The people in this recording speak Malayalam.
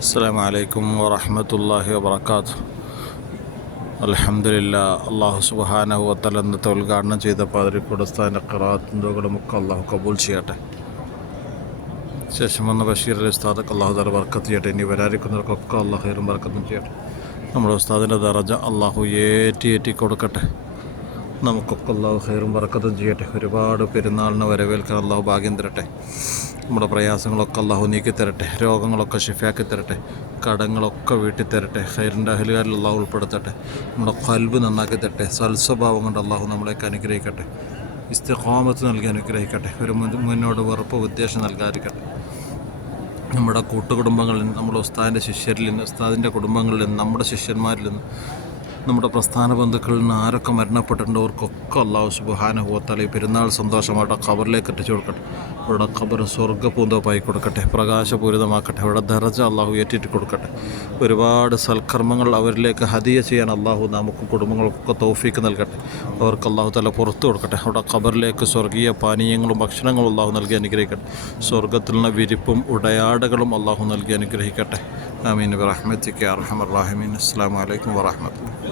അസ്സലാമു അലൈക്കും വറഹ്മത്തുള്ളാഹി വബറകാതുഹു. അൽഹംദുലില്ലാ, അല്ലാഹു സുബ്ഹാനഹു വ തആല ഇന്നത്തെ ഉദ്ഘാടനം ചെയ്ത പാതിരിക്കുടസ്ഥാൻ്റെ ഖിറാഅത്തും ദുആകളുമൊക്കെ അല്ലാഹു കബൂൽ ചെയ്യട്ടെ. ശേഷം വന്ന ബഷീർ അലി ഉസ്താദൊക്കെ അല്ലാഹു തആല ബർക്കത്ത് ചെയ്യട്ടെ. ഇനി വരാതിരിക്കുന്നവർക്കൊക്കെ അല്ലാഹു ഖൈറും ബർക്കത്തും ചെയ്യട്ടെ. നമ്മുടെ ഉസ്താദിൻ്റെ ദറജ അല്ലാഹു ഏറ്റി കൊടുക്കട്ടെ. നമുക്കൊക്കെ അല്ലാഹു ഖൈറും ബർക്കത്തും ചെയ്യട്ടെ. ഒരുപാട് പെരുന്നാളിനെ വരവേൽക്കാൻ അല്ലാഹു ഭാഗ്യം തരട്ടെ. നമ്മുടെ പ്രയാസങ്ങളൊക്കെ അല്ലാഹു നീക്കി തരട്ടെ. രോഗങ്ങളൊക്കെ ശിഫയാക്കി തരട്ടെ. കടങ്ങളൊക്കെ വീട്ടിൽ തരട്ടെ. ഖൈറിൻ്റെ അഹ്ലുകാരിൽ അല്ലാഹു ഉൾപ്പെടുത്തട്ടെ. നമ്മുടെ ഖൽബ് നന്നാക്കി തരട്ടെ. സൽസ്വഭാവം കൊണ്ട് അല്ലാഹു നമ്മളെയൊക്കെ അനുഗ്രഹിക്കട്ടെ. ഇസ്തിഖാമത്ത് നൽകി അനുഗ്രഹിക്കട്ടെ. ഒരു മുന്നോട് വെറുപ്പ് വിദ്വേഷം നൽകാതിരിക്കട്ടെ. നമ്മുടെ കൂട്ടുകുടുംബങ്ങളിൽ നിന്ന്, നമ്മുടെ ഉസ്താദിൻ്റെ ശിഷ്യരിൽ നിന്ന്, ഉസ്താദിൻ്റെ കുടുംബങ്ങളിൽ നിന്ന്, നമ്മുടെ ശിഷ്യന്മാരിൽ നിന്ന്, നമ്മുടെ പ്രസ്ഥാന ബന്ധുക്കളിൽ നിന്ന് ആരൊക്കെ മരണപ്പെട്ടിട്ടുണ്ടോ അവർക്കൊക്കെ അല്ലാഹു സുബ്ഹാനഹു വ തആല ഈ പെരുന്നാൾ സന്തോഷമായിട്ട് ഖബറിലേക്ക് എത്തിച്ചു കൊടുക്കട്ടെ. അവരുടെ ഖബർ സ്വർഗ്ഗപൂന്തോപ്പായി കൊടുക്കട്ടെ. പ്രകാശപൂരിതമാക്കട്ടെ. അവരുടെ ദറജ അല്ലാഹു ഏറ്റിട്ട് കൊടുക്കട്ടെ. ഒരുപാട് സൽക്കർമ്മങ്ങൾ അവരിലേക്ക് ഹദിയ ചെയ്യാൻ അല്ലാഹു നമുക്കും കുടുംബങ്ങൾക്കൊക്കെ തൗഫീക്ക് നൽകട്ടെ. അവർക്ക് അല്ലാഹു തആല പുറത്തു കൊടുക്കട്ടെ. അവരുടെ ഖബറിലേക്ക് സ്വർഗീയ പാനീയങ്ങളും ഭക്ഷണങ്ങളും അല്ലാഹു നൽകി അനുഗ്രഹിക്കട്ടെ. സ്വർഗ്ഗത്തിൽ നിന്ന് വിരിപ്പും ഉടയാടകളും അല്ലാഹു നൽകി അനുഗ്രഹിക്കട്ടെ. ആമീൻ ബിറഹ്മതിക യാ അർഹമർ റഹീമീൻ. അസ്സലാമു അലൈക്കും വറഹ്മത്തുള്ളാഹി.